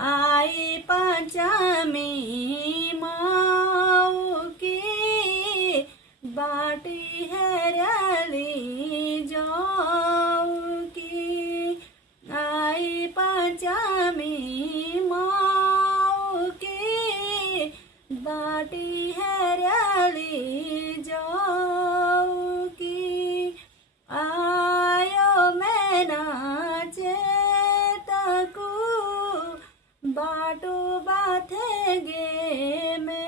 आई पंचमी माऊ की बाटी हरियाली जाऊ की। आई पंचमी माऊ की बाटी हरियाली जाऊ की। आयो मैं नाचे तकू बाटो बाथे गे मैं